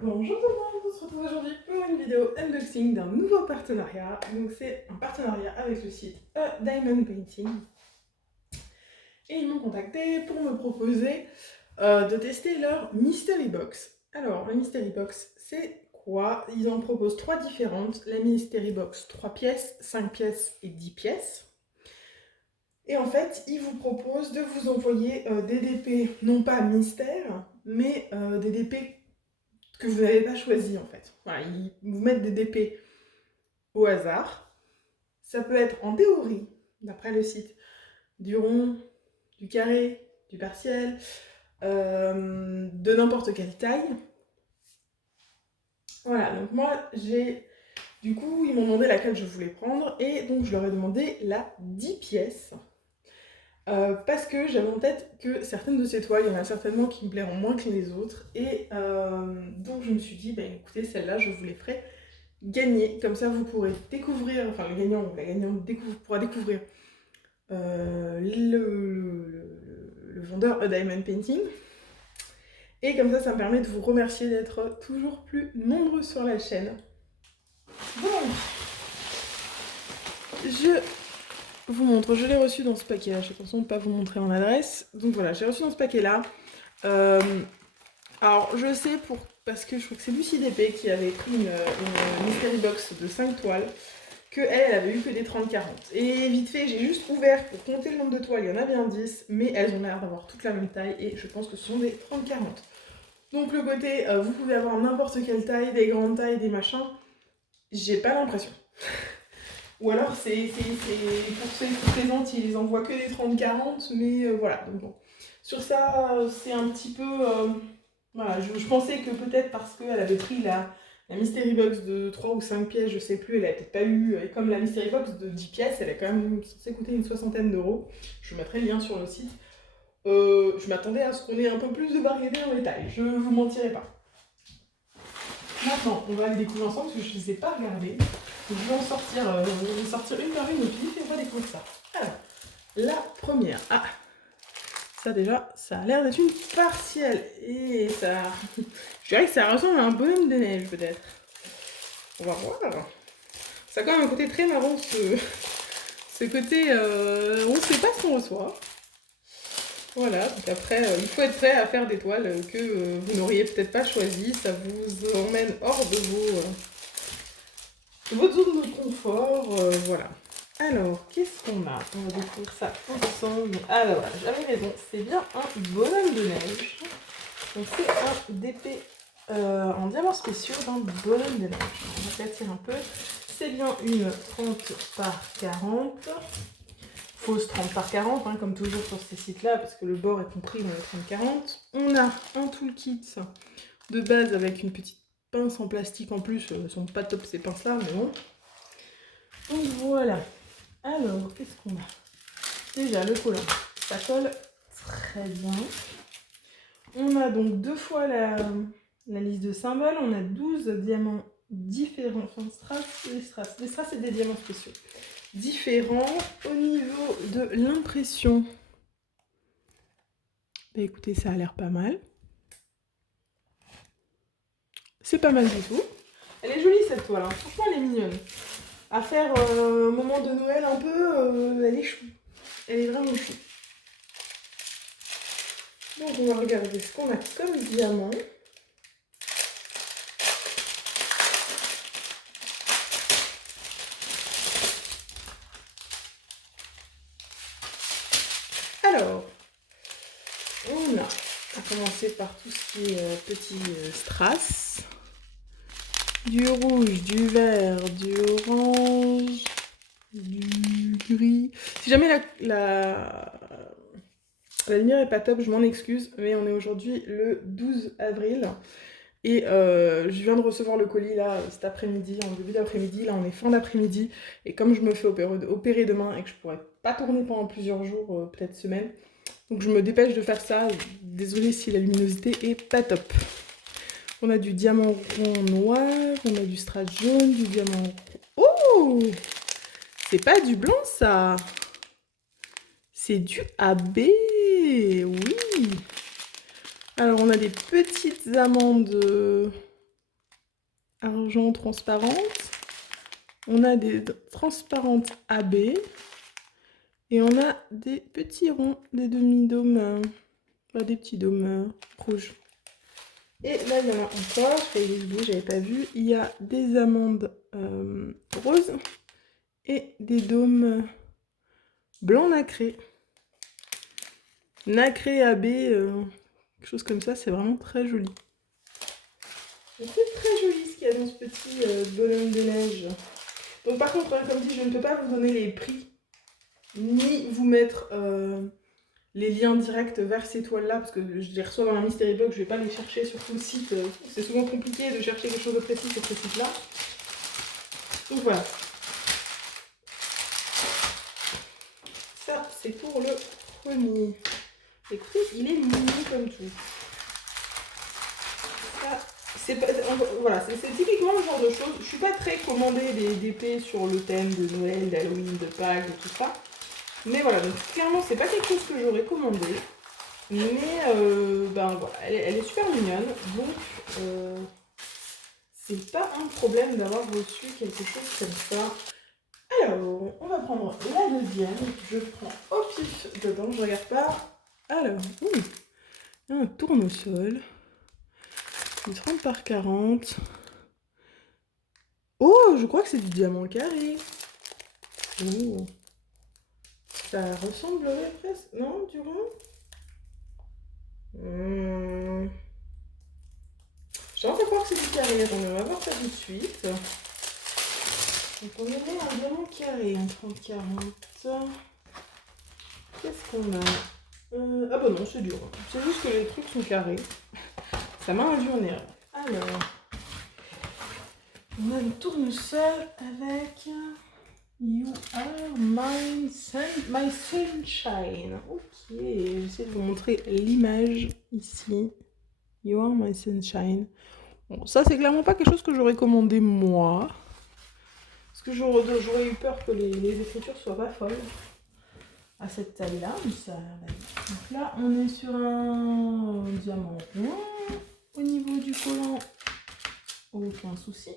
Bonjour tout le monde, on se retrouve aujourd'hui pour une vidéo unboxing d'un nouveau partenariat. Donc c'est un partenariat avec le site Diamond Painting. Et ils m'ont contacté pour me proposer de tester leur Mystery Box. Alors la Mystery Box c'est quoi? Ils en proposent trois différentes. La Mystery Box 3 pièces, 5 pièces et 10 pièces. Et en fait, ils vous proposent de vous envoyer des DP, non pas mystères, mais des DP que vous n'avez pas choisi en fait. Voilà, ils vous mettent des DP au hasard. Ça peut être en théorie, d'après le site, du rond, du carré, du partiel, de n'importe quelle taille. Voilà, donc moi j'ai... Du coup, ils m'ont demandé laquelle je voulais prendre et donc je leur ai demandé la 10 pièces. Parce que j'avais en tête que certaines de ces toiles, il y en a certainement qui me plairont moins que les autres. Et donc je me suis dit, bah, écoutez, celle-là, je vous les ferai gagner. Comme ça, vous pourrez découvrir, enfin le gagnant ou la gagnante pourra découvrir le vendeur A Diamond Painting. Et comme ça me permet de vous remercier d'être toujours plus nombreux sur la chaîne. Bon, je vous montre, je l'ai reçu dans ce paquet-là. J'ai attention de ne pas vous montrer mon adresse. Donc voilà, j'ai reçu dans ce paquet-là. Alors je sais parce que je crois que c'est Lucie DP qui avait pris une mystery box de 5 toiles, qu'elle avait eu que des 30-40. Et vite fait, j'ai juste ouvert pour compter le nombre de toiles, il y en a bien 10, mais elles ont l'air d'avoir toute la même taille et je pense que ce sont des 30-40. Donc le côté, vous pouvez avoir n'importe quelle taille, des grandes tailles, des machins, j'ai pas l'impression. Ou alors c'est pour ceux qui présentent, ils envoient que des 30-40, mais voilà. Donc bon. Sur ça, c'est un petit peu... voilà, je pensais que peut-être parce qu'elle avait pris la Mystery Box de 3 ou 5 pièces, je sais plus, elle a peut-être pas eu... Et comme la Mystery Box de 10 pièces, elle a quand même censé coûter une soixantaine d'euros. Je vous mettrai le lien sur le site. Je m'attendais à ce qu'on ait un peu plus de variété dans les tailles, je vous mentirai pas. Maintenant, on va les découvrir ensemble parce que je ne les ai pas regardés. Je vais en sortir, sortir une par une au pif et on va découvrir ça. Alors, la première. Ah, ça déjà, ça a l'air d'être une partielle. Et ça... Je dirais que ça ressemble à un bonhomme de neige peut-être. On va voir. Ça a quand même un côté très marrant ce côté... on ne sait pas ce qu'on reçoit. Voilà, donc après, il faut être prêt à faire des toiles que vous n'auriez peut-être pas choisies. Ça vous emmène hors de votre zone de confort. Voilà. Alors, qu'est-ce qu'on a? On va découvrir ça ensemble. Alors, voilà, j'avais raison, c'est bien un bonhomme de neige. Donc, c'est un DP en diamants spéciaux d'un bonhomme de neige. On va s'attirer un peu. C'est bien une 30 par 40. Fausse 30 par 40, hein, comme toujours sur ces sites-là, parce que le bord est compris dans les 30-40. On a un toolkit de base avec une petite pince en plastique en plus. Elles sont pas top ces pinces-là, mais bon. Donc voilà. Alors, qu'est-ce qu'on a? Déjà, le collant. Ça colle très bien. On a donc deux fois la liste de symboles. On a 12 diamants différents. Enfin, les strass. Les strass, c'est des diamants spéciaux. Différents au niveau de l'impression. Bah écoutez, ça a l'air pas mal. C'est pas mal du tout. Elle est jolie cette toile, hein. Franchement elle est mignonne. À faire moment de Noël un peu, elle est chou. Elle est vraiment chou. Donc on va regarder ce qu'on a comme diamant. Alors, on a commencer par tout ce qui est petit strass. Du rouge, du vert, du orange, du gris. Si jamais la lumière est pas top, je m'en excuse, mais on est aujourd'hui le 12 avril. Et je viens de recevoir le colis là cet après-midi, en début d'après-midi, là on est fin d'après-midi, et comme je me fais opérer demain et que je pourrais pas tourner pendant plusieurs jours, peut-être semaines, donc je me dépêche de faire ça. Désolée si la luminosité est pas top. On a du diamant rond noir, on a du strass jaune, du diamant... Oh! C'est pas du blanc ça! C'est du AB! Oui! Alors on a des petites amandes argent transparente. On a des transparentes AB. Et on a des petits ronds, des demi-dômes, des petits dômes rouges. Et là, il y en a encore, j'avais pas vu, il y a des amandes roses et des dômes blancs nacrés. Nacré AB, quelque chose comme ça, c'est vraiment très joli. C'est très joli ce qu'il y a dans ce petit bonhomme de neige. Donc par contre, comme dit, je ne peux pas vous donner les prix, ni vous mettre les liens directs vers ces toiles-là, parce que je les reçois dans la Mystery Box, je ne vais pas les chercher sur tout le site. C'est souvent compliqué de chercher quelque chose de précis sur ce site-là. Donc voilà. Ça, c'est pour le premier. Écoutez, il est mignon comme tout. Voilà, c'est typiquement le genre de choses. Je suis pas très commandée des DP sur le thème de Noël, d'Halloween, de Pâques, de tout ça. Mais voilà, donc clairement, c'est pas quelque chose que j'aurais commandé. Mais ben voilà, elle est super mignonne. Donc, c'est pas un problème d'avoir reçu quelque chose comme ça. Alors, on va prendre la deuxième. Je prends au pif dedans, je regarde pas. Alors, un tournesol. 30 par 40. Oh, je crois que c'est du diamant carré. Oh. Ça ressemblerait presque... Non, du rond J'ai envie de croire que c'est du carré. On va voir ça tout de suite. Donc on est un diamant carré en 30-40. Qu'est-ce qu'on a Ah bah non, c'est dur. C'est juste que les trucs sont carrés. Ça m'a induit en erreur. Alors, on a le tournesol avec You are my sunshine. Ok, j'essaie de vous montrer l'image ici. You are my sunshine. Bon, ça c'est clairement pas quelque chose que j'aurais commandé moi. Parce que j'aurais eu peur que les écritures soient pas folles à cette taille-là. Donc là, on est sur un diamant rond. Au niveau du collant, aucun souci.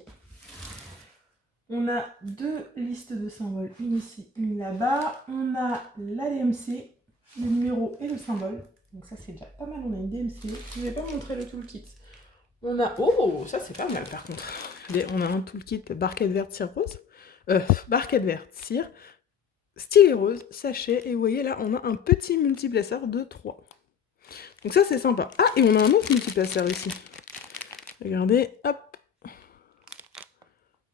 On a deux listes de symboles, une ici, une là-bas. On a la DMC, le numéro et le symbole. Donc ça c'est déjà pas mal, on a une DMC. Je ne vais pas montrer le toolkit. On a... Oh, ça c'est pas mal par contre. On a un toolkit barquette verte, cire rose. Barquette verte, cire, stylet rose, sachet. Et vous voyez là, on a un petit multiplaceur de 3. Donc ça c'est sympa. Ah, et on a un autre multiplaceur ici. Regardez, hop.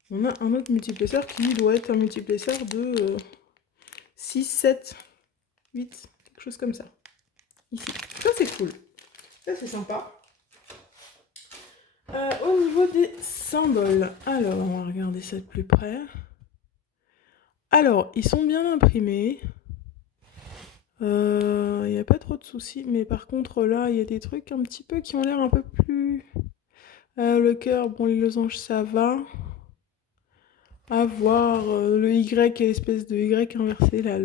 On a un autre multiplaceur qui doit être un multiplaceur de 6, 7, 8, quelque chose comme ça. Ici. Ça c'est cool. Ça c'est sympa. Au niveau des symboles, alors on va regarder ça de plus près. Alors, ils sont bien imprimés. Il n'y a pas trop de soucis, mais par contre là, il y a des trucs un petit peu qui ont l'air un peu plus... le cœur, bon les losanges ça va. À voir le Y et l'espèce de Y inversé là,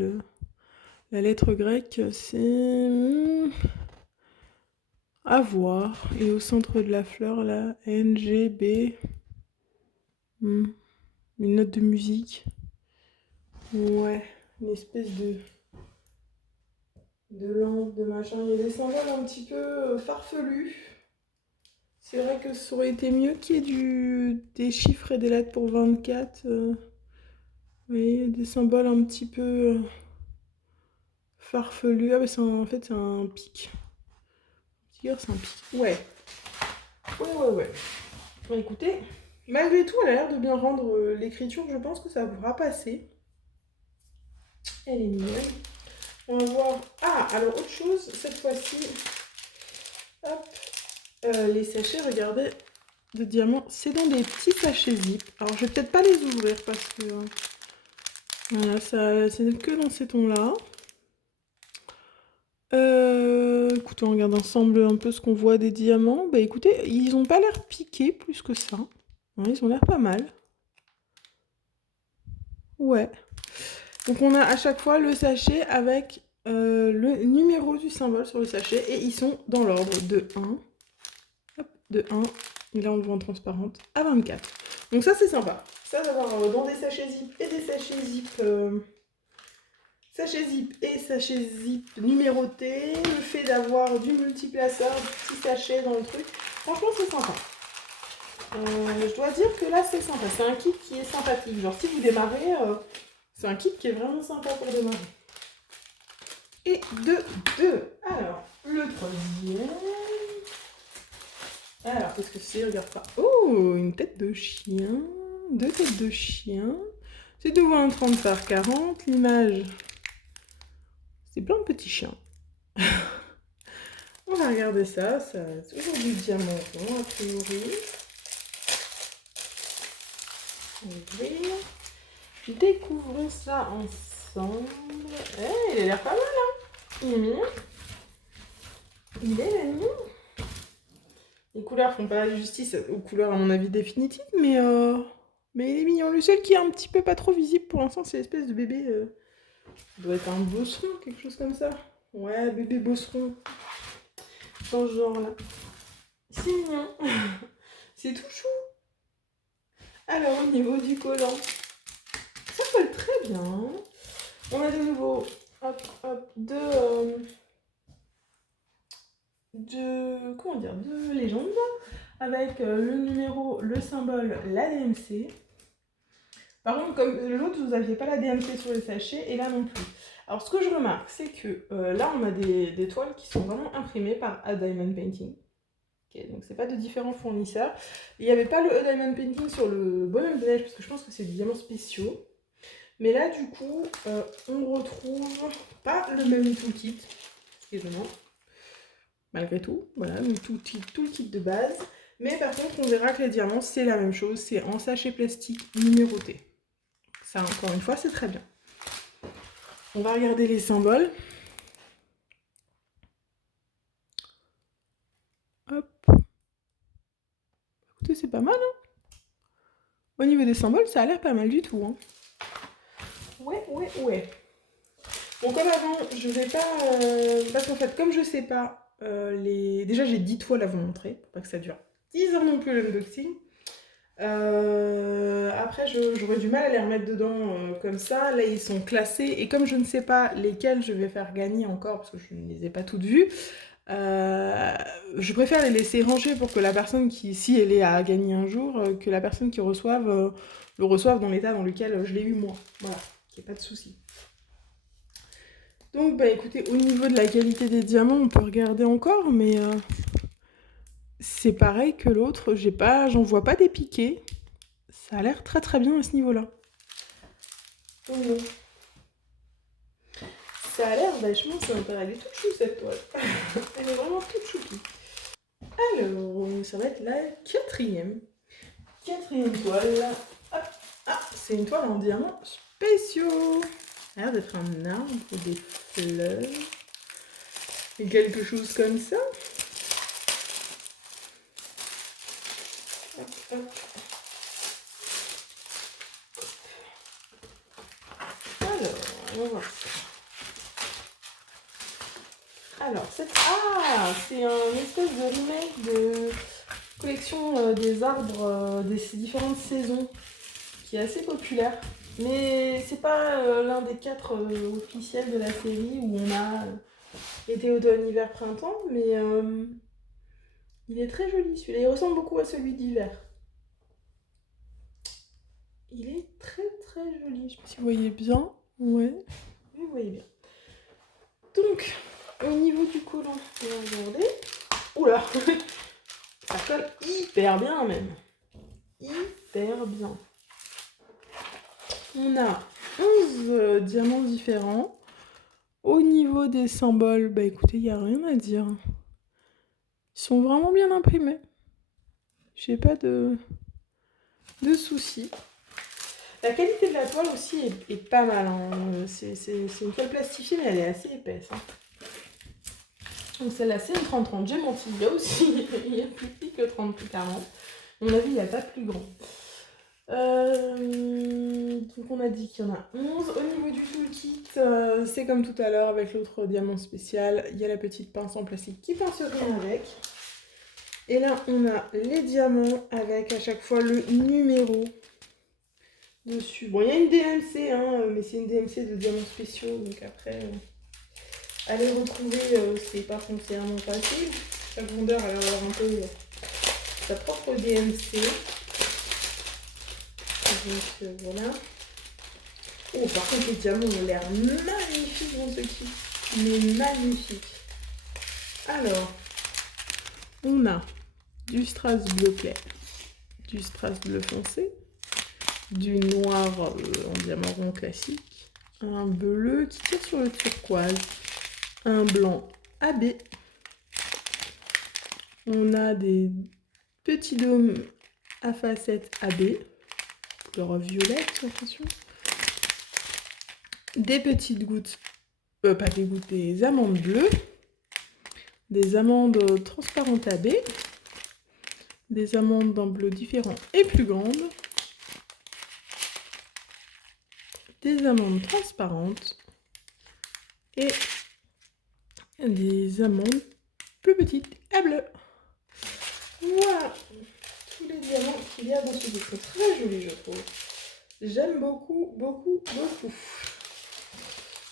la lettre grecque, c'est... à voir. Et au centre de la fleur, là, N, G, B. Une note de musique. Ouais, une espèce de lampe, de machin. Il y a des symboles un petit peu farfelus. C'est vrai que ça aurait été mieux qu'il y ait des chiffres et des lettres pour 24. Oui, des symboles un petit peu farfelus. Ah, mais en fait, c'est un pic. C'est un pic. Ouais. Ouais. Bon, écoutez, malgré tout, elle a l'air de bien rendre l'écriture. Je pense que ça pourra passer. Elle est mignonne. On va voir... Ah, alors autre chose, cette fois-ci. Hop. Les sachets, regardez, de diamants. C'est dans des petits sachets zip. Alors, je vais peut-être pas les ouvrir parce que... voilà, c'est que dans ces tons-là. Écoutez, on regarde ensemble un peu ce qu'on voit des diamants. Bah écoutez, ils ont pas l'air piqués plus que ça. Ouais, ils ont l'air pas mal. Ouais. Donc on a à chaque fois le sachet avec le numéro du symbole sur le sachet. Et ils sont dans l'ordre de 1. Hop, de 1 Et là, on le vend en transparente à 24. Donc ça, c'est sympa. Ça, d'avoir dans des sachets zip et des sachets zip... sachets zip et sachets zip numérotés. Le fait d'avoir du multiplaceur, du petit sachet dans le truc. Franchement, c'est sympa. Je dois dire que là, c'est sympa. C'est un kit qui est sympathique. Genre, si vous démarrez, c'est un kit qui est vraiment sympa pour démarrer. Et de 2. Alors, le troisième... Alors, qu'est-ce que c'est? Regarde pas. Oh, une tête de chien. 2 têtes de chien. C'est de nouveau un 30 par 40. L'image, c'est plein de petits chiens. On va regarder ça. Ça c'est toujours du diamant rond, a priori. Ouvrir. Découvrons ça ensemble. Eh, il a l'air pas mal, hein? Il est mignon. Il est mignon. Les couleurs font pas justice aux couleurs, à mon avis, définitives, mais il est mignon. Le seul qui est un petit peu pas trop visible pour l'instant, c'est l'espèce de bébé. Ça doit être un bosseron, quelque chose comme ça. Ouais, bébé bosseron. Dans ce genre-là. C'est mignon. C'est tout chou. Alors, au niveau du collant, ça colle très bien. On a de nouveau, hop, hop, comment dire, de légendes, avec le numéro, le symbole, la DMC. Par contre, comme l'autre, vous n'aviez pas la DMC sur les sachets, et là non plus. Alors, ce que je remarque, c'est que là, on a des toiles qui sont vraiment imprimées par A Diamond Painting. Okay, donc, c'est pas de différents fournisseurs. Il n'y avait pas le A Diamond Painting sur le bonhomme de neige, parce que je pense que c'est des diamants spéciaux. Mais là, du coup, on retrouve pas le même toolkit, ce qui est étonnant. Malgré tout, voilà, tout le kit de base. Mais par contre, on verra que les diamants, c'est la même chose. C'est en sachet plastique numéroté. Ça, encore une fois, c'est très bien. On va regarder les symboles. Hop. Écoutez, c'est pas mal, hein. Au niveau des symboles, ça a l'air pas mal du tout, hein. Ouais. Bon, comme avant, je vais pas... parce qu'en fait, comme je sais pas... Déjà, j'ai 10 toiles à vous montrer, pour pas que ça dure 10 heures non plus l'unboxing. Après, j'aurais du mal à les remettre dedans comme ça. Là, ils sont classés. Et comme je ne sais pas lesquels je vais faire gagner encore, parce que je ne les ai pas toutes vues, je préfère les laisser ranger pour que la personne qui, si elle est à gagner un jour, que la personne qui reçoive le reçoive dans l'état dans lequel je l'ai eu moi. Voilà, qu'il n'y ait pas de souci. Donc, bah écoutez, au niveau de la qualité des diamants, on peut regarder encore, mais c'est pareil que l'autre. J'en vois pas des piqués. Ça a l'air très très bien à ce niveau-là. Oh non. Ça a l'air vachement sympa. Elle est toute chou cette toile. Elle est vraiment toute chouki. Alors, ça va être la quatrième. Quatrième toile. Hop. Ah, c'est une toile en diamants spéciaux. Ça a l'air d'être un arbre ou des fleurs. Et quelque chose comme ça. Hop, hop. Alors, on va voir ça. Alors, c'est un espèce de remake de collection des arbres des différentes saisons qui est assez populaire. Mais c'est pas l'un des 4 officiels de la série où on a été automne, hiver, printemps, mais il est très joli celui-là. Il ressemble beaucoup à celui d'hiver. Il est très très joli. Je sais pas si vous voyez bien. Ouais, vous voyez bien. Donc, au niveau du collant, on va regarder. Oula, ça colle hyper bien même. Hyper bien. On a 11 diamants différents. Au niveau des symboles, bah écoutez, il n'y a rien à dire. Ils sont vraiment bien imprimés. J'ai pas de soucis. La qualité de la toile aussi est pas mal, hein. C'est une toile plastifiée, mais elle est assez épaisse, hein. Donc celle-là, c'est une 30-30. J'ai menti, il y a aussi il y a plus petit que 30-40. À mon avis, il n'y a pas plus grand. Donc on a dit qu'il y en a 11. Au niveau du toolkit, c'est comme tout à l'heure avec l'autre diamant spécial. Il y a la petite pince en plastique qui pince rien avec. Et là, on a les diamants avec à chaque fois le numéro dessus. Bon, il y a une DMC, hein, mais c'est une DMC de diamants spéciaux, donc après, à les retrouver, c'est pas foncièrement facile. Chaque vendeur a avoir un peu sa propre DMC. Donc voilà. Oh, par contre, les diamants ont l'air magnifiques dans ce kit. Mais magnifiques. Alors, on a du strass bleu clair, du strass bleu foncé, du noir en diamant rond classique, un bleu qui tire sur le turquoise, un blanc AB. On a des petits dômes à facettes AB, couleur violette, j'ai l'impression. Des petites gouttes, pas des gouttes, des amandes bleues, des amandes transparentes AB, des amandes d'un bleu différent et plus grandes, des amandes transparentes et des amandes plus petites et bleues. Voilà tous les diamants qu'il y a dans ce kit. C'est très joli, je trouve. J'aime beaucoup, beaucoup, beaucoup.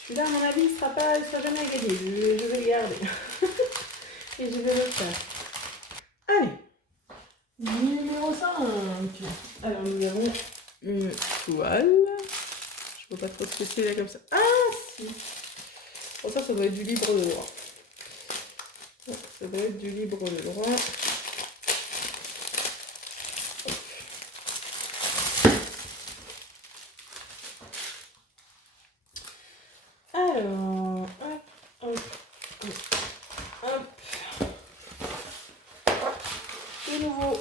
Celui-là, à mon avis, il sera jamais gagné. Je vais le garder. Et je vais le faire. Allez. Numéro 5. Alors, nous avons une toile. Je ne vois pas trop ce que c'est là comme ça. Ah, si. Bon, ça doit être du libre de droit. Ça doit être du libre de droit. Alors, hop. De nouveau,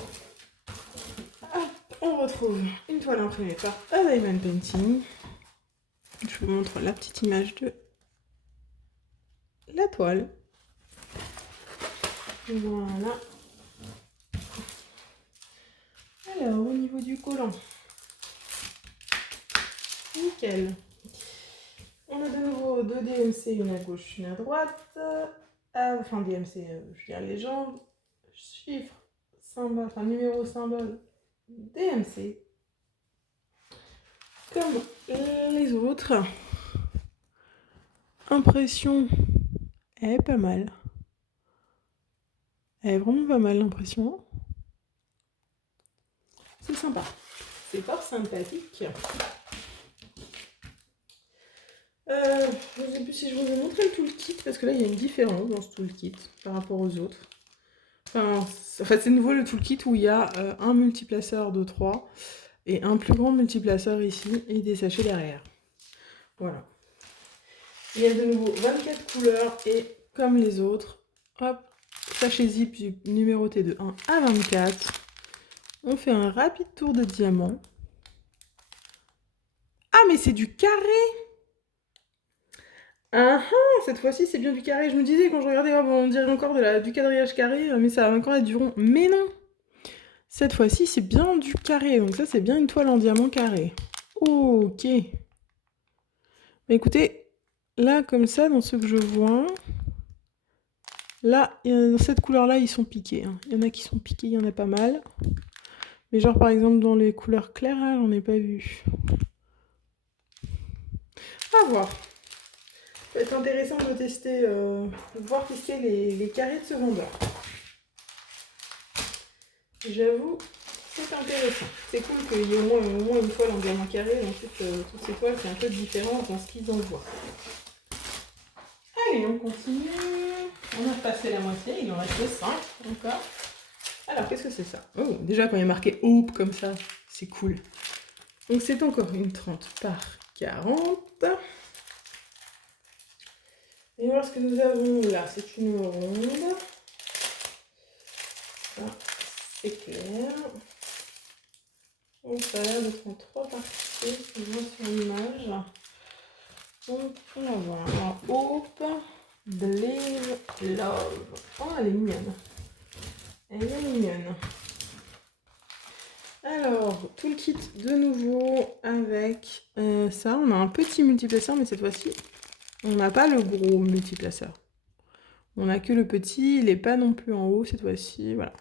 hop, on retrouve une toile imprimée par A Diamond Painting. Je vous montre la petite image de la toile. Voilà. Alors, au niveau du collant, nickel. On a de nouveau deux DMC, une à gauche, une à droite. Enfin, DMC, je veux dire légende. Chiffre, symbole, enfin numéro, symbole, DMC. Comme les autres. Impression, elle est pas mal. Elle est vraiment pas mal, l'impression. C'est sympa. C'est fort sympathique. Je ne sais plus si je vous ai montré le toolkit, parce que là, il y a une différence dans ce toolkit par rapport aux autres. Enfin, c'est nouveau le toolkit où il y a un multiplaceur de 3 et un plus grand multiplaceur ici et des sachets derrière. Voilà. Il y a de nouveau 24 couleurs et comme les autres, hop, sachet zip numéroté de 1 à 24. On fait un rapide tour de diamant. Ah, mais c'est du carré! Ah ah, cette fois-ci c'est bien du carré. Je me disais quand je regardais, oh, bon, on dirait encore du quadrillage carré, mais ça va encore être du rond. Mais non! Cette fois-ci c'est bien du carré, donc ça c'est bien une toile en diamant carré. Ok. Mais écoutez, là comme ça, dans ce que je vois, là, dans cette couleur-là, ils sont piqués. Hein. Il y en a qui sont piqués, il y en a pas mal. Mais genre par exemple dans les couleurs claires, là, j'en ai pas vu. À voir. Ça va être intéressant de tester, de pouvoir tester les carrés de ce vendeur. J'avoue, c'est intéressant. C'est cool qu'il y ait au moins une toile en diamant carré, ensuite toutes ces toiles c'est un peu différent dans ce qu'ils envoient. Allez, on continue. On a passé la moitié, il en reste 5 encore. Alors, qu'est-ce que c'est ça? Oh, déjà quand il y a marqué Hope comme ça, c'est cool. Donc c'est encore une 30 par 40. Et voir ce que nous avons là, c'est une ronde. Ça, c'est clair. Donc ça a l'air d'être en 3 parties, si je vois sur l'image. Donc on va voir. Alors, Hope, Believe, Love. Oh, elle est mignonne. Elle est mignonne. Alors, tout le kit de nouveau avec ça. On a un petit multiplaceur, mais cette fois-ci, on n'a pas le gros multiplaceur. On n'a que le petit, il n'est pas non plus en haut cette fois-ci. Voilà.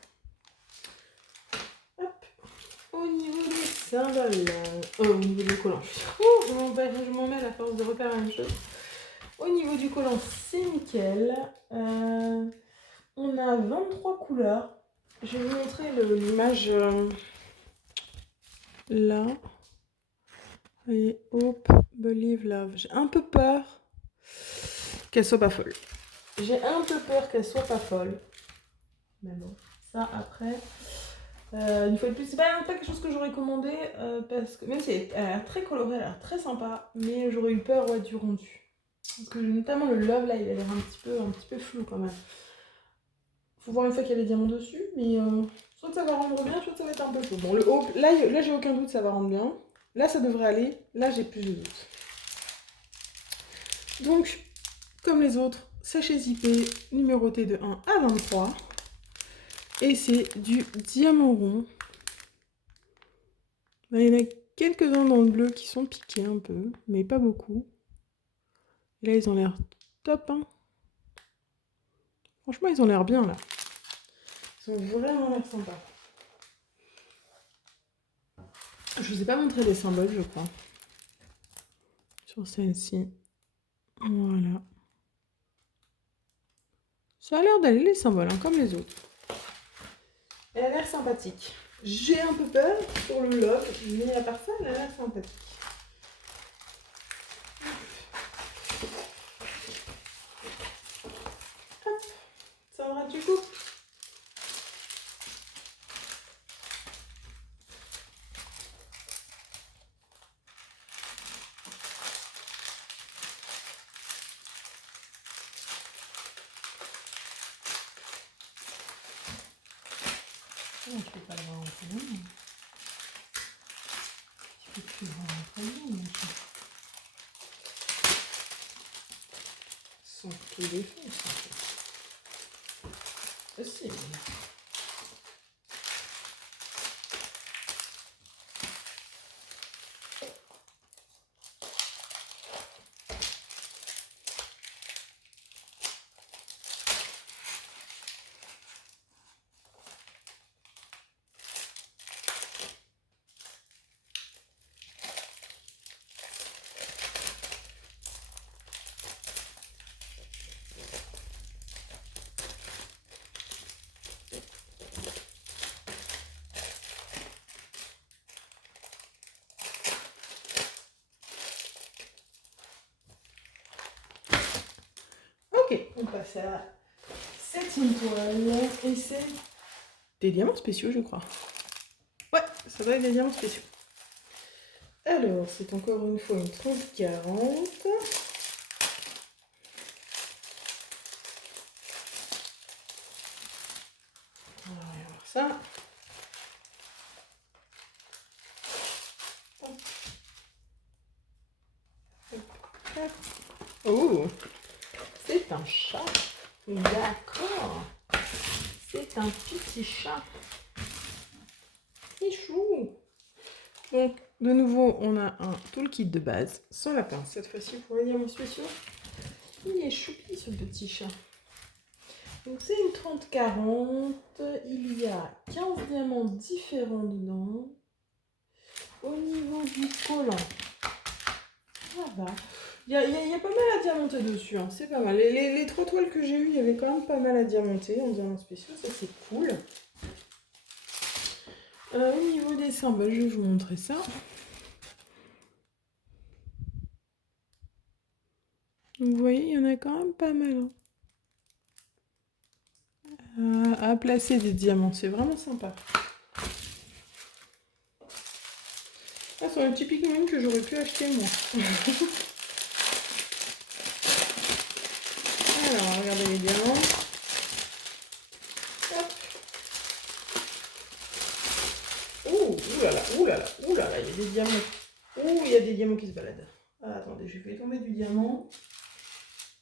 symbole. Au niveau du collant. Oh, je m'en mêle à force de refaire la même chose. Au niveau du collant, c'est nickel. On a 23 couleurs. Je vais vous montrer l'image là. Vous voyez, Hope, Believe, Love. J'ai un peu peur qu'elle soit pas folle. J'ai un peu peur qu'elle soit pas folle. Mais bon, ça après. Une fois de plus, c'est pas quelque chose que j'aurais commandé parce que même si elle a l'air très colorée, elle a l'air très sympa, mais j'aurais eu peur du rendu. Parce que notamment le Love là, il a l'air un petit peu flou quand même. Faut voir une fois qu'il y a les diamants dessus, mais soit ça va rendre bien, soit ça va être un peu flou. Bon, le Hope, là j'ai aucun doute, ça va rendre bien. Là ça devrait aller, là j'ai plus de doute. Donc, comme les autres, sachet zippé numéroté de 1 à 23. Et c'est du diamant rond. Il y en a quelques-uns dans le bleu qui sont piqués un peu, mais pas beaucoup. Et là, ils ont l'air top, hein. Franchement, ils ont l'air bien, là. Ils ont vraiment l'air sympas. Je vous ai pas montré les symboles, je crois. Sur celle-ci. Voilà. Ça a l'air d'aller, les symboles, hein, comme les autres. Elle a l'air sympathique. J'ai un peu peur sur le Love, mais à part ça, elle a l'air sympathique. Hop, Sandra, tu coupes. Je ne peux pas le voir en premier. Je peux plus le voir en premier. Sans tout défaut, ça. Possible. Ok, on passe à la 7e toile. Et c'est des diamants spéciaux, je crois. Ouais, ça doit être des diamants spéciaux. Alors, c'est encore une fois une 30-40. On va voir ça. Hop. Hop. Hop. Oh, c'est un chat. D'accord. C'est un petit chat. C'est chou. Donc, de nouveau, on a un toolkit de base, sans la pince. Cette fois-ci, pour les diamants spéciaux, il est choupi, ce petit chat. Donc, c'est une 30-40. Il y a 15 diamants différents dedans. Au niveau du collant, ça va. Il y a pas mal à diamanter dessus, hein. C'est pas mal. Les 3 toiles que j'ai eues, il y avait quand même pas mal à diamanter en diamants spéciaux. Ça, c'est cool. Au niveau des symboles, je vais vous montrer ça. Vous voyez, il y en a quand même pas mal, hein, à placer des diamants. C'est vraiment sympa. Ah, c'est typiquement une que j'aurais pu acheter moi. Alors, regardez les diamants. Hop. Oh, oulala, il y a des diamants. Oh, il y a des diamants qui se baladent. Ah, attendez, je vais tomber du diamant.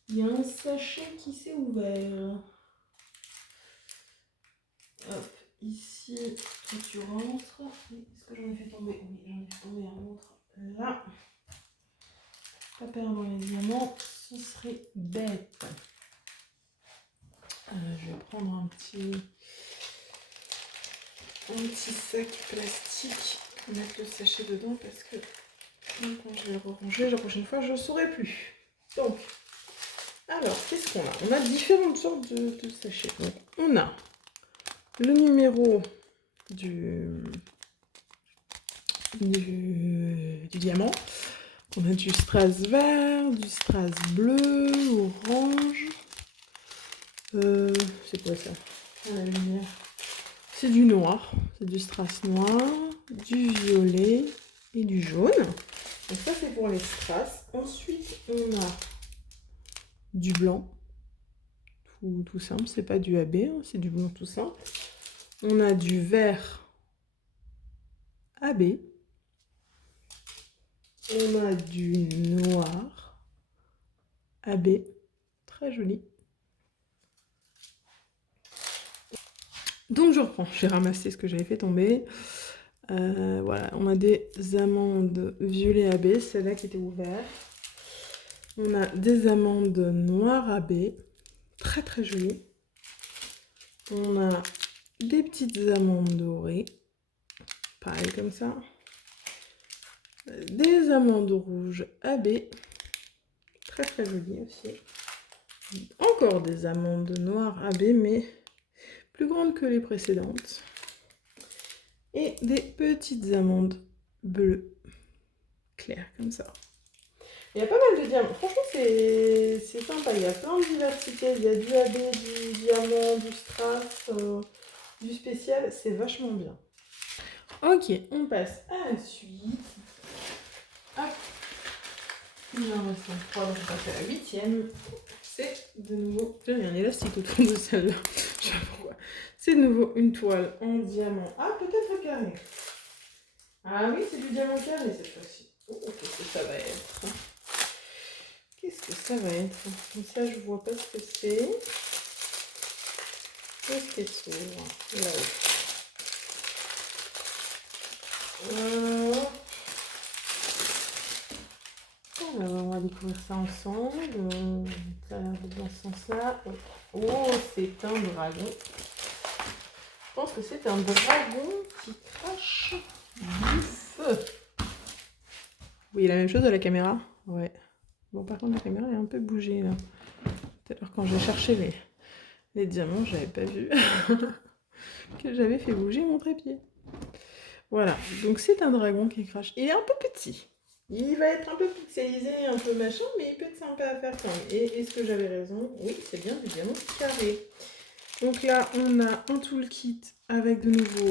Il y a un sachet qui s'est ouvert. Hop, ici, toi tu rentres. Est-ce que j'en ai fait tomber? Oui, j'en ai fait tomber un autre là. Pas perdre les diamants, ce serait bête. Je vais prendre un petit sac plastique mettre le sachet dedans parce que même quand je vais le ranger la prochaine fois, je ne saurai plus. Donc, alors, qu'est-ce qu'on a? On a différentes sortes de sachets. Donc, on a le numéro du diamant. On a du strass vert, du strass bleu, orange. C'est quoi ça? La lumière. C'est du noir, c'est du strass noir, du violet et du jaune. Donc ça c'est pour les strass. Ensuite on a du blanc, tout simple, c'est pas du AB, hein, c'est du blanc tout simple. On a du vert AB. On a du noir AB, très joli. Donc je reprends, j'ai ramassé ce que j'avais fait tomber. Voilà, on a des amandes violet AB, celle-là qui était ouverte. On a des amandes noires AB, très très jolies. On a des petites amandes dorées, pareil comme ça. Des amandes rouges AB, très très jolies aussi. Encore des amandes noires AB, mais plus grandes que les précédentes. Et des petites amandes bleues, claires comme ça. Il y a pas mal de diamants. Franchement, c'est sympa. Il y a plein de diversité. Il y a du AB, du diamant, du strass, du spécial. C'est vachement bien. Ok, on passe à la suite. Hop. Il en reste 3, donc on passe à la 8e. C'est de nouveau... J'ai un élastique autour de celle-là. Je sais pas pourquoi. C'est de nouveau une toile en diamant. Ah, peut-être carré. Ah oui, c'est du diamant carré cette fois-ci. Oh, qu'est-ce que ça va être? Qu'est-ce que ça va être? Comme ça, je vois pas ce que c'est. Qu'est-ce que c'est? Là-haut. Alors, on va découvrir ça ensemble. Ça a l'air de dans ce sens-là. Oh, c'est un dragon. Je pense que c'est un dragon qui crache du feu. Oui, la même chose à la caméra. Ouais. Bon, par contre, la caméra est un peu bougée là. Tout à l'heure, quand j'ai cherché les diamants, j'avais pas vu que j'avais fait bouger mon trépied. Voilà, donc c'est un dragon qui crache. Il est un peu petit. Il va être un peu pixelisé, un peu machin, mais il peut être sympa à faire quand même. Et est-ce que j'avais raison? Oui, c'est bien du diamant carré. Donc là, on a un toolkit avec de nouveau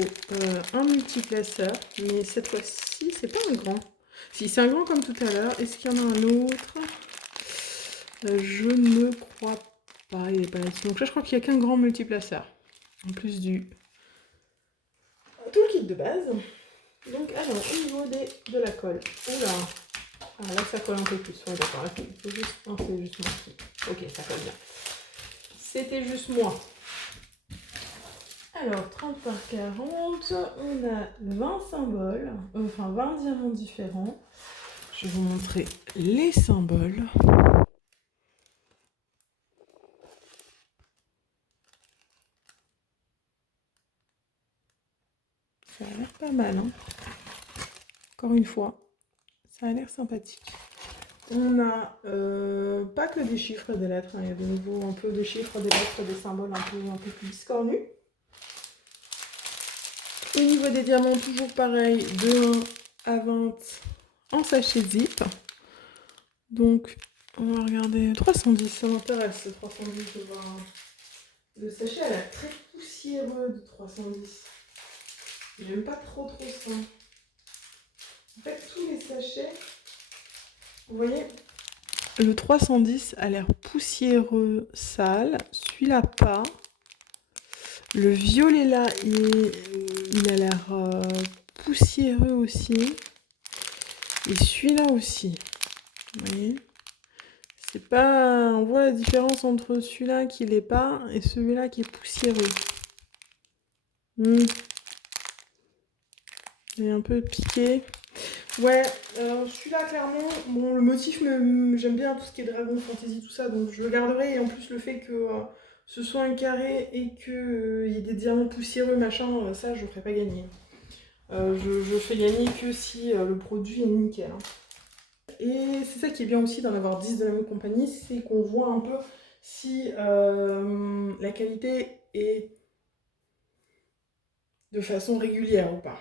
un multiplaceur, mais cette fois-ci, c'est pas un grand. Si, c'est un grand comme tout à l'heure. Est-ce qu'il y en a un autre? Je ne crois pas, il n'est pas là-dessus. Donc là, je crois qu'il n'y a qu'un grand multiplaceur. En plus du toolkit de base. Donc, alors, au niveau de la colle. Oula. Ah, là, ça colle un peu plus. Ouais, d'accord. Là, c'est juste... Non, c'est juste moi. Ok, ça colle bien. C'était juste moi. Alors, 30 par 40. On a 20 symboles. Enfin, 20 diamants différents. Je vais vous montrer les symboles. Ça a l'air pas mal, hein. Encore une fois, ça a l'air sympathique. On a pas que des chiffres et des lettres, hein. Il y a de nouveau un peu de chiffres, des lettres, des symboles un peu plus cornus. Au niveau des diamants, toujours pareil, de 1 à 20 en sachet zip. Donc, on va regarder 310, ça m'intéresse, 310 de voir. Le sachet a l'air très poussiéreux de 310. J'aime pas trop ça. En fait, tous les sachets, vous voyez, le 310 a l'air poussiéreux, sale. Celui-là, pas. Le violet là, il a l'air poussiéreux aussi. Et celui-là aussi. Vous voyez? C'est pas... On voit la différence entre celui-là qui l'est pas et celui-là qui est poussiéreux. Il est un peu piqué. Ouais, celui-là clairement, bon, le motif, j'aime bien tout ce qui est dragon, fantasy, tout ça, donc je le garderai. Et en plus, le fait que ce soit un carré et qu'il y ait des diamants poussiéreux, machin, ça, je ne ferai pas gagner. Je fais gagner que si le produit est nickel. Hein. Et c'est ça qui est bien aussi d'en avoir 10 de la même compagnie, c'est qu'on voit un peu si la qualité est de façon régulière ou pas.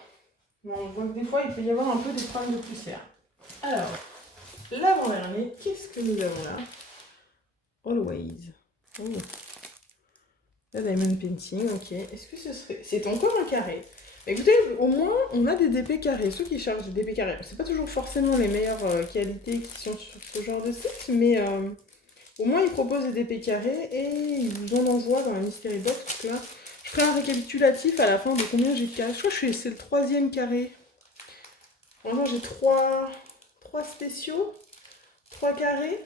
On voit que des fois, il peut y avoir un peu des problèmes de poussière. Alors, l'avant-dernier, qu'est-ce que nous avons là? Always. Oh. La Diamond Painting, ok. Est-ce que ce serait... C'est encore un carré. Écoutez, au moins, on a des DP carrés. Ceux qui chargent des DP carrés, c'est pas toujours forcément les meilleures qualités qui sont sur ce genre de site, mais au moins, ils proposent des DP carrés et ils vous en envoient dans la mystery box. Donc là, je ferai un récapitulatif à la fin de combien j'ai de carrés. Je crois que c'est le 3e carré. Vraiment, j'ai 3 spéciaux, 3 carrés.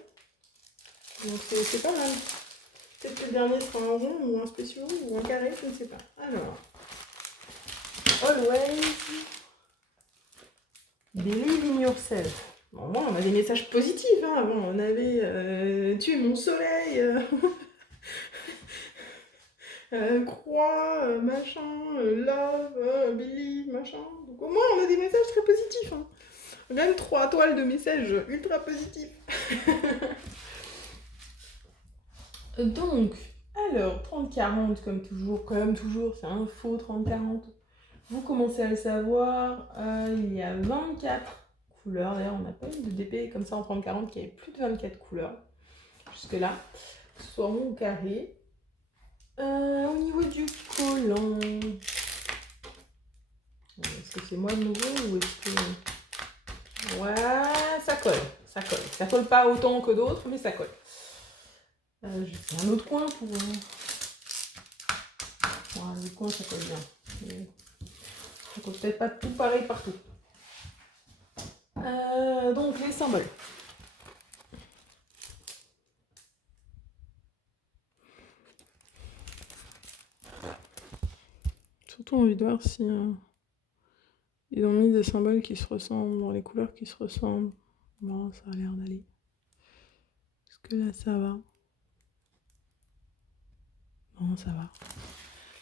Donc c'est pas mal. Peut-être que le dernier sera un rond ou un spéciaux ou un carré, je ne sais pas. Alors, always believe in yourself. Bon, moi, on a des messages positifs. Hein. Avant, on avait tu es mon soleil, croix, machin, love, believe, machin. Donc au moins, on a des messages très positifs. Hein. Même 3 toiles de messages ultra positifs. Donc, alors, 30-40 comme toujours, c'est un faux 30-40. Vous commencez à le savoir, il y a 24 couleurs. D'ailleurs, on n'a pas eu de DP comme ça en 30-40 qui avait plus de 24 couleurs. Jusque-là, que ce soit rond ou carré. Au niveau du collant, est-ce que c'est moi de nouveau ou est-ce que... Ouais, ça colle, ça colle. Ça colle pas autant que d'autres, mais ça colle. Je fais un autre coin pour... Ouais, le coin, ça colle bien. Mais... ça colle peut-être pas tout pareil partout. Donc, les symboles. Surtout envie de voir si ils ont mis des symboles qui se ressemblent, dans les couleurs qui se ressemblent. Bon, ça a l'air d'aller. Est-ce que là, ça va? Non, ça va.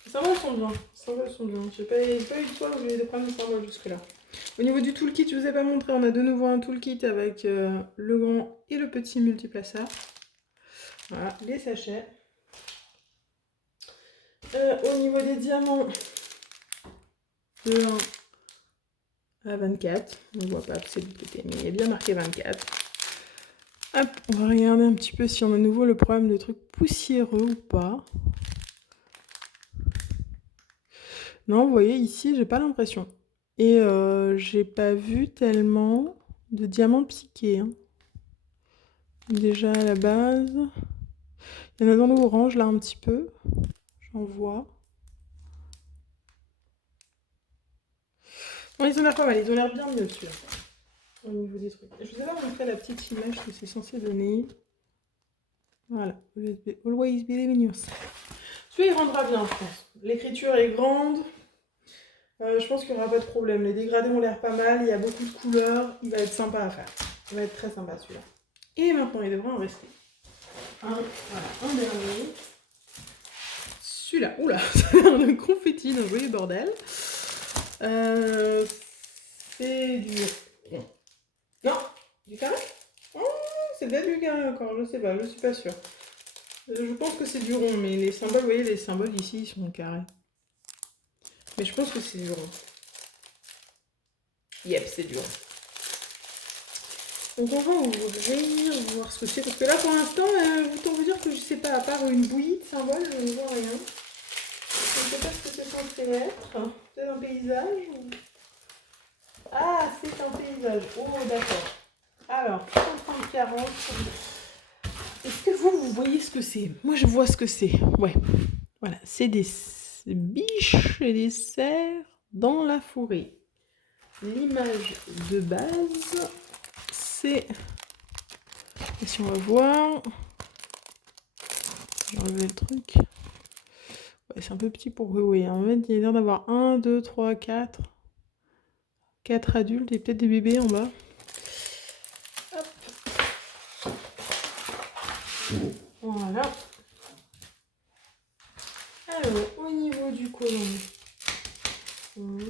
Les symboles sont bien. Les symboles sont bien. J'ai pas eu de fois où j'ai eu des problèmes de symboles jusque-là. Au niveau du toolkit, je vous ai pas montré. On a de nouveau un toolkit avec le grand et le petit multiplaçard. Voilà, les sachets. Au niveau des diamants, de 1 à 24. On ne voit pas c'est du côté, mais il y a bien marqué 24. Hop, on va regarder un petit peu si on a à nouveau le problème de trucs poussiéreux ou pas. Non, vous voyez, ici, j'ai pas l'impression. Et j'ai pas vu tellement de diamants piqués. Hein. Déjà à la base. Il y en a dans l'orange, là, un petit peu. J'en vois. Bon, ils ont l'air pas mal, ils ont l'air bien mieux, celui-là. Au niveau des trucs. Je vous ai pas montré la petite image que c'est censé donner. Voilà. Always believe in yourself. Celui-là, il rendra bien, je pense. L'écriture est grande. Je pense qu'il n'y aura pas de problème. Les dégradés ont l'air pas mal. Il y a beaucoup de couleurs. Il va être sympa à faire. Il va être très sympa, celui-là. Et maintenant, il devrait en rester voilà, un dernier. Celui-là, oula, c'est un confetti, donc vous voyez le bordel. C'est du rond. Non, du carré. Oh, c'est peut-être du carré encore, je sais pas, je suis pas sûre. Je pense que c'est du rond, mais les symboles, vous voyez, les symboles ici, ils sont carrés. Mais je pense que c'est du rond. Yep, c'est du rond. Donc on va ouvrir, voir ce que c'est. Parce que là, pour l'instant, autant vous dire que je sais pas, à part une bouillie de symboles, je ne vois rien. Je ne sais pas ce que c'est censé être. C'est un paysage ou... Ah, c'est un paysage. Oh, d'accord. Alors, 30-40. Est-ce que vous voyez ce que c'est? Moi, je vois ce que c'est. Ouais. Voilà, c'est des biches et des cerfs dans la forêt. L'image de base, c'est... Si on va voir... J'ai enlevé le truc. Ouais, c'est un peu petit pour oui. En fait, il y a l'air d'avoir 1, 2, 3, 4. 4 adultes et peut-être des bébés en bas. Hop. Voilà. Alors, au niveau du collant,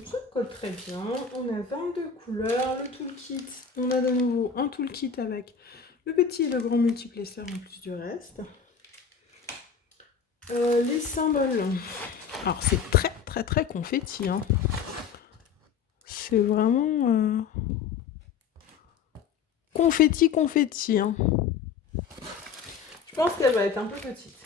Ça colle très bien. On a 22 couleurs. Le toolkit, on a de nouveau un toolkit avec le petit et le grand multiplesseur en plus du reste. Les symboles. Alors c'est très très très confetti. Hein. C'est vraiment confetti confetti. Hein. Je pense qu'elle va être un peu petite.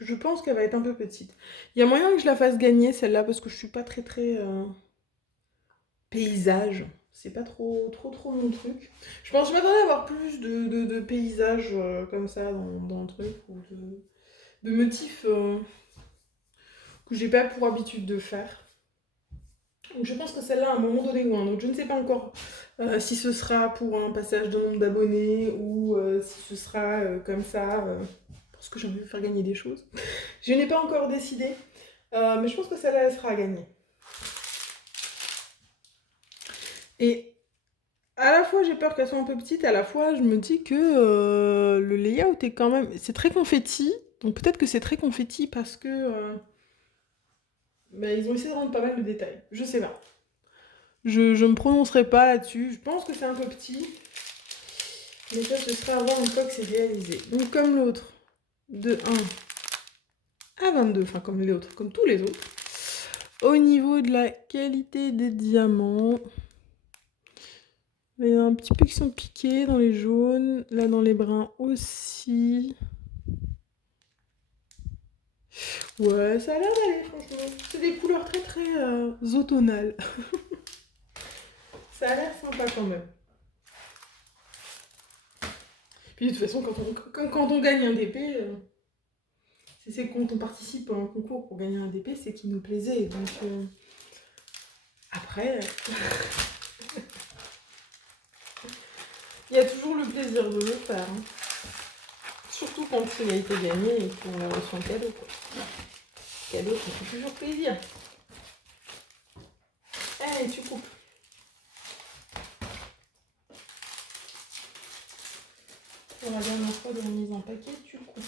Je pense qu'elle va être un peu petite. Il y a moyen que je la fasse gagner celle-là parce que je suis pas très paysage. C'est pas trop mon truc. Je pense que je m'attendais à avoir plus de paysages comme ça dans le truc ou de motifs que j'ai pas pour habitude de faire. Donc je pense que celle-là, à un moment donné ou un autre, je ne sais pas encore si ce sera pour un passage de nombre d'abonnés ou si ce sera comme ça parce que j'ai envie de faire gagner des choses. Je n'ai pas encore décidé, mais je pense que celle-là, elle sera à gagner. Et à la fois, j'ai peur qu'elle soit un peu petite, à la fois, je me dis que le layout est quand même... C'est très confetti, donc peut-être que c'est très confetti parce que... ils ont essayé de rendre pas mal de détails. Je sais pas. Je me prononcerai pas là-dessus. Je pense que c'est un peu petit. Mais ça, ce sera à voir une fois que c'est réalisé. Donc comme l'autre, de 1 à 22, enfin comme les autres, comme tous les autres. Au niveau de la qualité des diamants... Il y en a un petit peu qui sont piqués dans les jaunes, là dans les bruns aussi. Ouais, ça a l'air d'aller franchement. C'est des couleurs très automnales. Ça a l'air sympa quand même. Puis de toute façon, quand on gagne un DP, c'est quand on participe à un concours pour gagner un DP, c'est qui nous plaisait. Donc après, il y a toujours le plaisir de le faire. Hein. Surtout quand il a été gagné et qu'on a reçu un cadeau. Quoi. Cadeau, ça fait toujours plaisir. Allez, tu coupes. Pour la dernière fois de remise en paquet, tu coupes.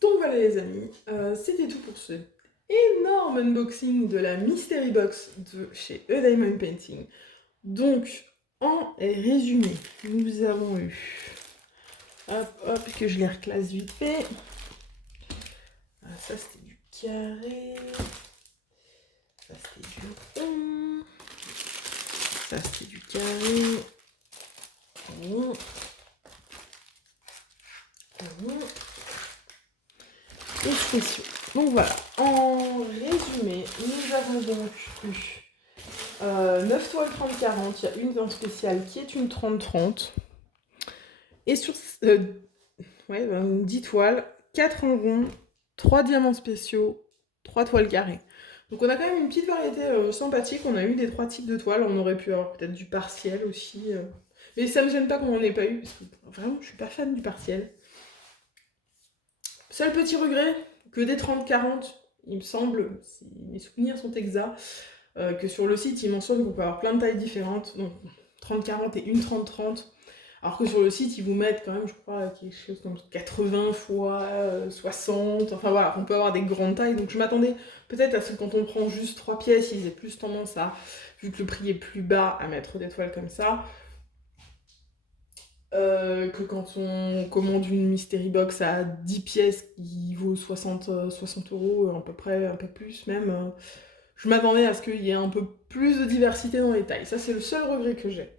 Donc voilà les amis, c'était tout pour ce énorme unboxing de la Mystery Box de chez A Diamond Painting. Donc en résumé, nous avons eu, hop, que je les reclasse vite fait. Ça c'était du carré, ça c'était du rond, ça c'était du carré, rond, rond. Et spéciaux. Donc voilà, en résumé, nous avons donc eu 9 toiles 30-40, il y a une en spéciale qui est une 30-30. Et sur 10 toiles, 4 en rond, 3 diamants spéciaux, 3 toiles carrées. Donc on a quand même une petite variété sympathique, on a eu des 3 types de toiles, on aurait pu avoir peut-être du partiel aussi. Mais ça me gêne pas qu'on n'en ait pas eu, parce que vraiment je suis pas fan du partiel. Seul petit regret, que des 30-40, il me semble, si mes souvenirs sont exacts, que sur le site, ils mentionnent qu'on peut avoir plein de tailles différentes, donc 30-40 et une 30-30, alors que sur le site, ils vous mettent quand même, je crois, quelque chose comme 80 fois 60, enfin voilà, on peut avoir des grandes tailles, donc je m'attendais peut-être à ce que quand on prend juste 3 pièces, ils aient plus tendance à, vu que le prix est plus bas, à mettre des toiles comme ça. Que quand on commande une mystery box à 10 pièces qui vaut 60 euros, à peu près, un peu plus même, je m'attendais à ce qu'il y ait un peu plus de diversité dans les tailles. Ça, c'est le seul regret que j'ai.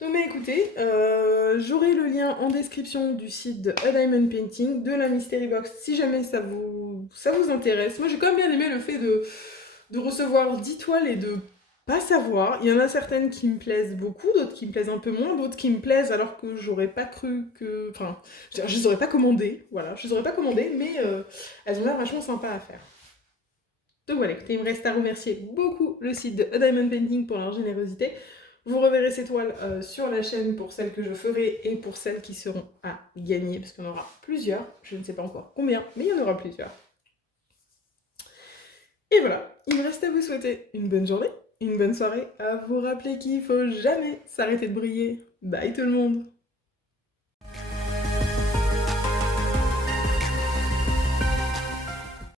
Donc, écoutez, j'aurai le lien en description du site de A Diamond Painting, de la mystery box, si jamais ça vous intéresse. Moi, j'ai quand même bien aimé le fait de recevoir 10 toiles et de pas savoir. Il y en a certaines qui me plaisent beaucoup, d'autres qui me plaisent un peu moins, d'autres qui me plaisent alors que j'aurais pas cru que... Enfin, je les aurais pas commandées, voilà. Je les aurais pas commandées, mais elles ont l'air vachement sympas à faire. Donc voilà, écoutez, il me reste à remercier beaucoup le site de A Diamond Painting pour leur générosité. Vous reverrez ces toiles sur la chaîne pour celles que je ferai et pour celles qui seront à gagner, parce qu'il y en aura plusieurs. Je ne sais pas encore combien, mais il y en aura plusieurs. Et voilà, il me reste à vous souhaiter une bonne journée, une bonne soirée, à vous rappeler qu'il faut jamais s'arrêter de briller. Bye tout le monde!